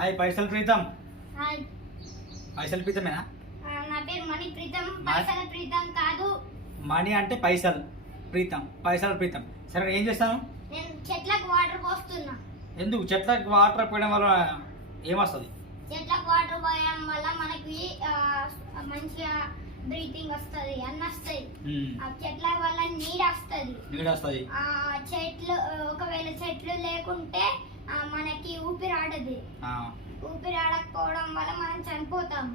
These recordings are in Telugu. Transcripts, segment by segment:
హాయ్ పైసల్ ప్రీతం. హాయ్ పైసల్ ప్రీతమేనా? నా పేరు మణి ప్రీతం. పైసల ప్రీతం కాదు. మణి అంటే పైసల్ ప్రీతం, పైసల్ ప్రీతం. సరే ఏం చేస్తాను? నేను చెట్లకు వాటర్ పోస్తున్నా. ఎందుకు? చెట్లకు వాటర్ పోయడం వల్ల ఏమొస్తుంది? చెట్లకు వాటర్ పోయడం వల్ల మనకి మంచిగా బ్రీతింగ్ వస్తుంది, అన్నీ వస్తాయి. ఆ చెట్ల వల్ల నీడ వస్తుంది. చెట్లు ఒకవేళ చెట్లు లేకుంటే మనకి ఊపిరాడదు. ఊపిరాడకపోవడం వల్ల మనం చనిపోతాం.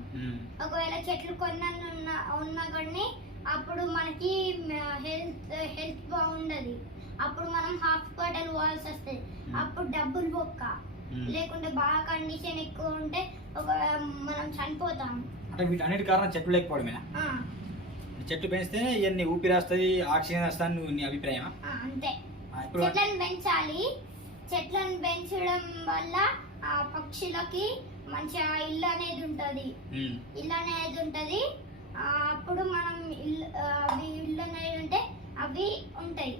ఒకవేళ చెట్లు కొన్ని ఉన్నా కానీ అప్పుడు మనకి హెల్త్ బాగుండదు. అప్పుడు మనం హాస్పిటల్ పోవాల్సి వస్తుంది. అప్పుడు డబ్బులు బొక్క. లేకుంటే బాగా కండిషన్ ఎక్కువ ఉంటే మనం చనిపోతాం. అంటే వీటన్నిటి కారణం చెట్లు లేకపోవడమేనా? చెట్లు పెంచితే ఇవన్నీ ఊపిరి వస్తుంది, ఆక్సిజన్ వస్తుంది. నీ అభిప్రాయం అంతే. చెట్లను పెంచాలి. చెట్లను పెంచడం వల్ల పక్షులకి మంచిగా ఇల్లు అనేది ఉంటది. అప్పుడు మనం ఇల్లు అనేది ఉంటే అవి ఉంటాయి.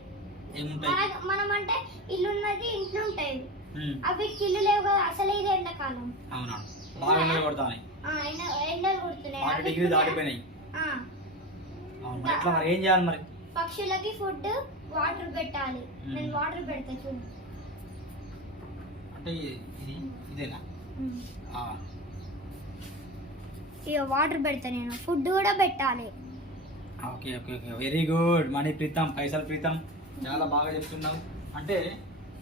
మనం అంటే ఇల్లు ఉన్నది, ఇంట్లో ఉంటాయి. అవి ఇల్లు లేవు కదా, అసలు ఇది ఎండాకాలం. ఎండలు కొడుతున్నాయి. ఏం చేయాలి మరి? పక్షులకి ఫుడ్, వాటర్ పెట్టాలి. నేను వాటర్ పెడతా చూడు. అంటే ఇదేనా? ఇక వాటర్ పెడతా, నేను ఫుడ్ కూడా పెట్టాలి. Okay okay okay, very good Mani Preetham, Faisal Preetham. చాలా బాగా చెప్తున్నావు. అంటే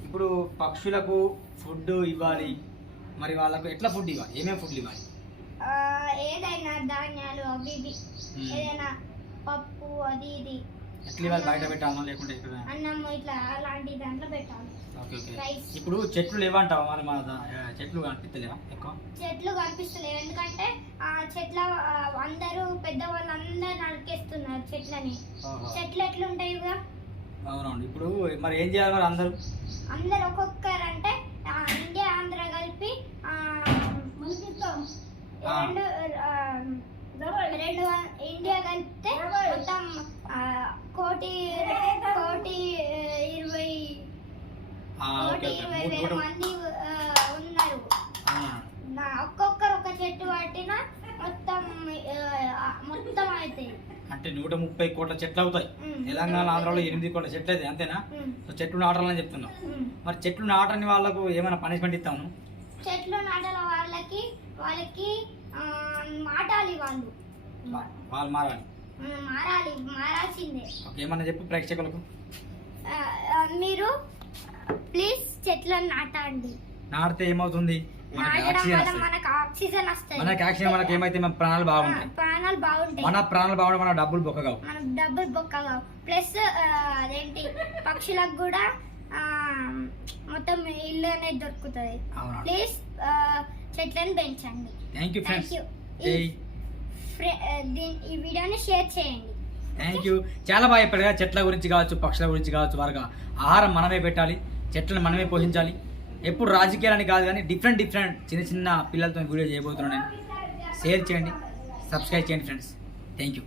ఇప్పుడు పక్షులకు ఫుడ్ ఇవ్వాలి, మరి వాళ్ళకు ఎట్లా ఫుడ్ ఇవ్వాలి? ఏమేమి ఫుడ్ ఇవ్వాలి? ఏదైనా ధాన్యాలు అవి ఇవి, ఏదైనా పప్పు అది ఇది. ఎట్లా ఇవ్వాలి? బయట పెట్టాలా లేకుంటే అన్నం ఇట్లా అలాంటి దాంట్లో పెట్టాలి. Okay okay. ఇప్పుడు చెట్లు లేవంటావా? మరి మన చెట్లు కనిపిస్తలేవా? ఎక్కువ చెట్లు కనిపిస్తలేవు. ఎందుకంటే చెట్ల అందరూ పెద్దవాళ్ళు అందరూ నరికేస్తున్నారు చెట్లని. చెట్లు ఎట్లుంటాయి? అవునవును. ఇప్పుడు మరి ఏం చేయాలి మరి? అందరూ ఒక్కొక్కరు అంటే ఇండియా ఆంధ్ర కలిపి రెండు ఇండియా కలిపితే మొత్తం 1,20,000 మంది ఉన్నారు. ఒక్కొక్కరు ఒక చెట్టు పట్టినా మొత్తం అవుతాయి. అంటే 130 కోట్ల చెట్లు అవుతాయి. తెలంగాణ, ఆంధ్రాలో 8 కోట్ల చెట్లు అయితే, అంతేనా? సో చెట్లు నాటాలని చెప్తున్నావు. మరి చెట్లు నాటని వాళ్ళకు ఏమైనా పనిష్మెంట్ ఇస్తాను? చెట్లు నాటాల వాళ్ళకి మాటాలి. వాళ్ళు మారాల్సిందే. ఏమన్నా చెప్పు ప్రేక్షకులకు. మీరు ప్లీజ్ చెట్లను నాటండి. నాటితే ఏమవుతుంది? మనకు ఆక్సిజన్ వస్తుంది. మనకి ఏమైతే మన ప్రాణాలు బాగుంటాయి. మన ప్రాణాలు బాగుంటే మన డబ్బులు బొక్కగావు. ప్లస్ అదేంటి పక్షులకు కూడా మొత్తం ఇల్లు అనేది దొరుకుతుంది. ప్లీజ్ చెట్లను పెంచండి. Thank you friends. ఈ వీడియోని షేర్ చేయండి. Thank you. చాలా బాగా చెప్పారు కదా. చెట్ల గురించి కావచ్చు, పక్షుల గురించి కావచ్చు. వారికి ఆహారం మనమే పెట్టాలి, చెట్లను మనమే పోషించాలి. ఎప్పుడు రాజకీయాలని కాదు కానీ డిఫరెంట్ చిన్న పిల్లలతో వీడియో చేయబోతున్నాను నేను. షేర్ చేయండి, సబ్స్క్రైబ్ చేయండి ఫ్రెండ్స్. Thank you.